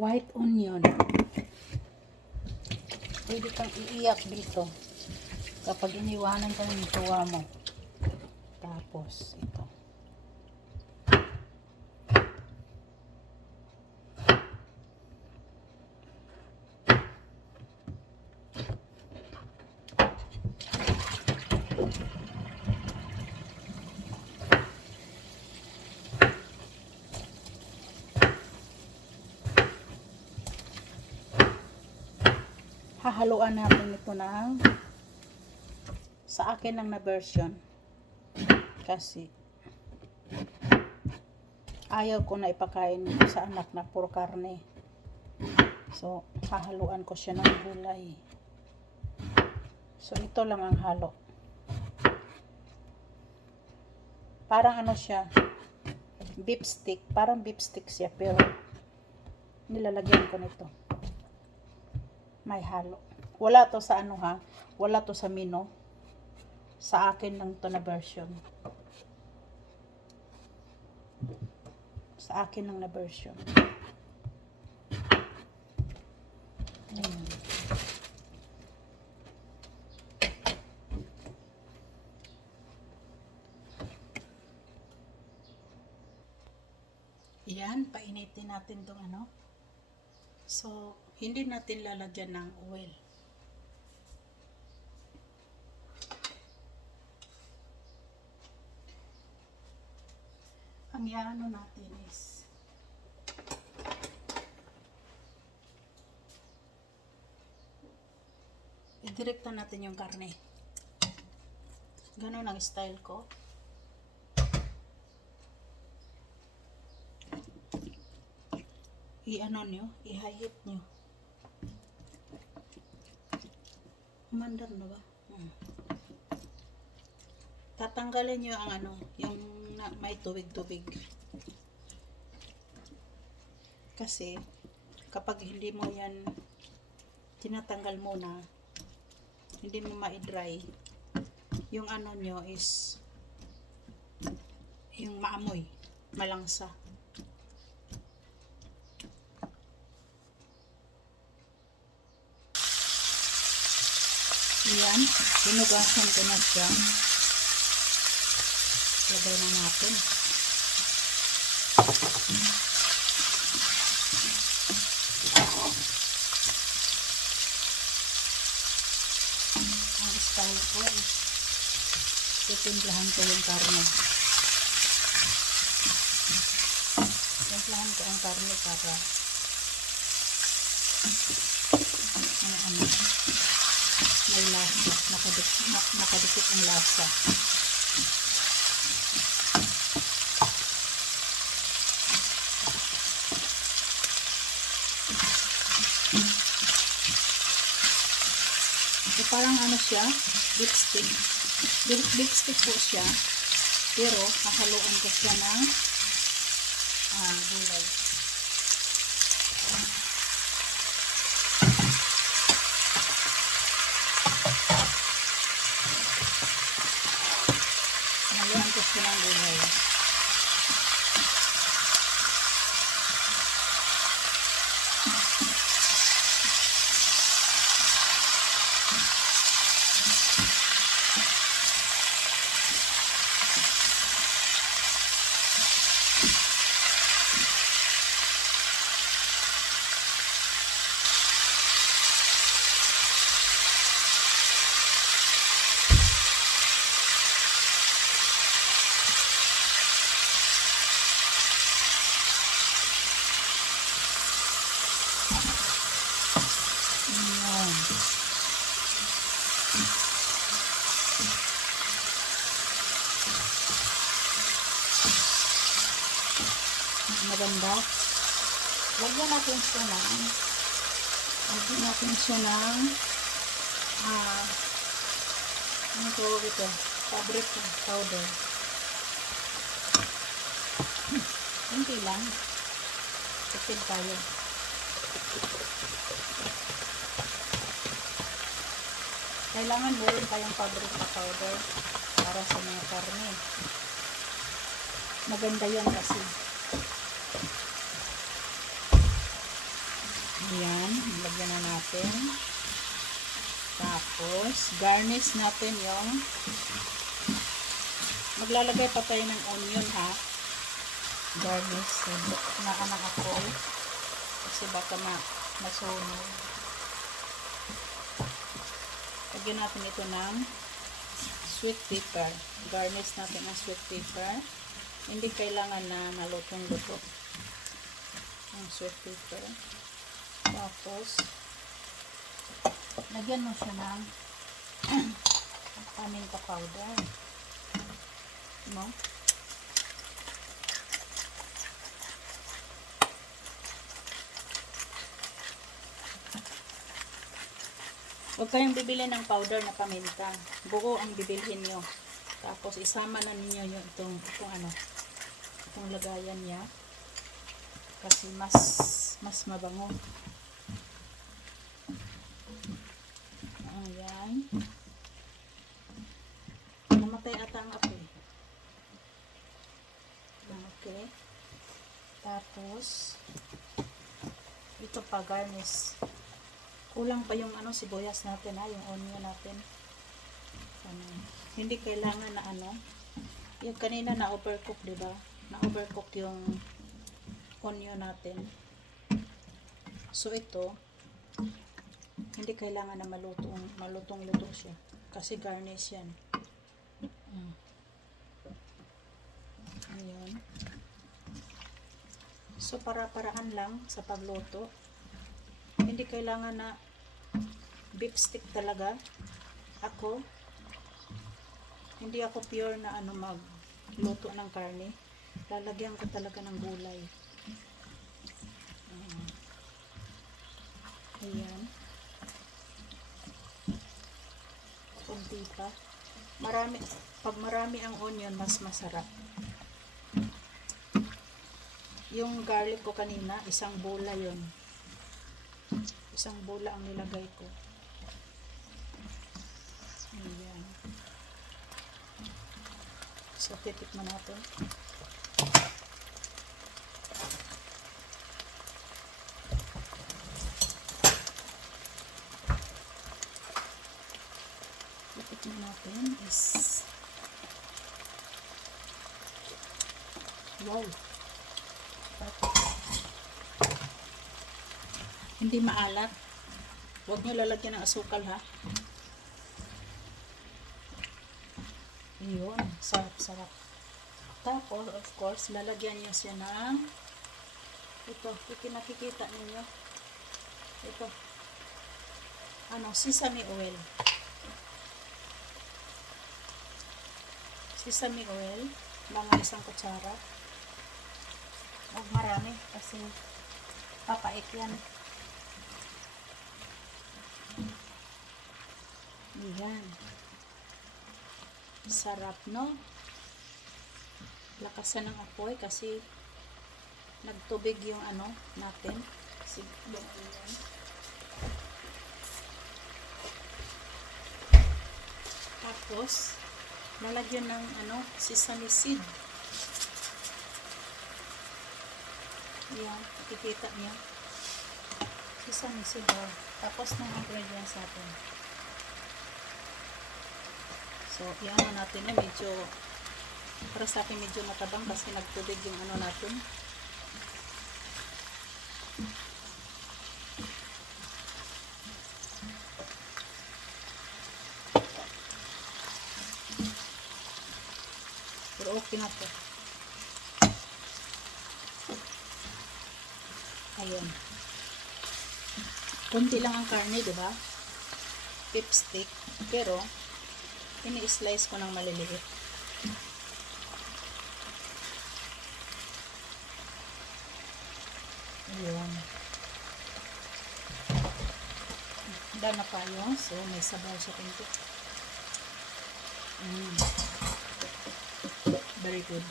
white onion. Pwede kang iiyak dito kapag iniwanan ka ng tuwa mo. Tapos ito. Hahaluan natin ito ng sa akin lang na version kasi ayaw ko na ipakain sa anak na puro karne, so hahaluan ko siya ng gulay. So ito lang ang halo, parang ano siya, beef stick, parang beef stick siya pero nilalagyan ko nito. May halo. Wala to sa ano ha. Wala to sa menu. Sa akin lang to na version. Sa akin lang na version. Ayan. Yan, painitin natin tong ano. So, hindi natin lalagyan ng oil. Ang yaano natin is idirekta natin yung karne. Ganun ang style ko. I-ano nyo, i-high-heat nyo. Umandar na ba? Tatanggalin nyo ang ano, yung may tubig-tubig. Kasi, kapag hindi mo yan tinatanggal muna, hindi mo ma-dry, yung ano nyo is, yung maamoy, malangsa. Ayan, hinugasan ko na siya. Lagay na natin. Ang style ko is titimplahan ko yung karne. Timplahan ko ang karne para ano, may lasa, nakadikit ang lasa. So, parang ano siya, beef stick. Beef stick po siya, pero nakaluan ko siya ng gulay. Nakaluan ko siya ng gulay. Maganda. Lagyan natin siya ng ano tawag ito? Fabric powder. Hindi lang. Tipid tayo. Kailangan meron tayong fabric powder para sa mga karne. Maganda yan kasi. Ayan, lagyan na natin. Tapos, garnish natin yung maglalagay pa tayo ng onion ha. Garnish na anak ako kasi baka masunog. Lagyan natin ito ng sweet pepper. Garnish natin ng sweet pepper. Hindi kailangan na malutong-luto ang sweet pepper. Tapos, lagyan mo siya ng paminta powder. No? Huwag kayong bibili ng powder na paminta. Buo ang bibilhin nyo. Tapos isama na ninyo yung itong lagayan niya. Kasi mas mabango. Ayan. Namatay ata ang apoy. Okay. Tapos ito pa garnish. Kulang pa yung sibuyas natin ha, yung onion natin. Hindi kailangan na yung kanina na overcook, di ba? Na overcook yung onion natin. So ito hindi kailangan na malutong-luto siya kasi garnish yan. Ayan. So para-paraan lang sa pagluto. Hindi kailangan na beef stick talaga. Hindi ako pure na magluto ng karne. Lalagyan ko talaga ng gulay. Ayan. Kunti pa. Pag marami ang onion, mas masarap. Yung garlic ko kanina, isang bola yon. Isang bola ang nilagay ko. Ayan. So, titikman natin. Titikman natin is wow. Hindi maalat. Huwag nyo lalagyan ng asukal ha. Yun. Sarap-sarap. Tapos, of course, lalagyan nyo siya ng ito. Nakikita ninyo. Ito. Sesame oil. Sesame oil. Mga isang kutsara. Huwag marami kasi papait yan. Ayan. Sarap, no? Lakasan ng apoy kasi nagtubig yung natin. Kasi ayan. Tapos lalagyan ng sesame seed. Ayan, nakikita niyo. Sesame seed. Tapos ng ingredients natin. So, iyan natin medyo para sa akin medyo matabang kasi nagtubig yung natin. Pero okay na to. Ayun. Kunti lang ang karne, diba? Beef stick. Pero ini-slice ko ng maliliit. Ayan. Dana pa yun. So, may sabaw sa pinto. Very good.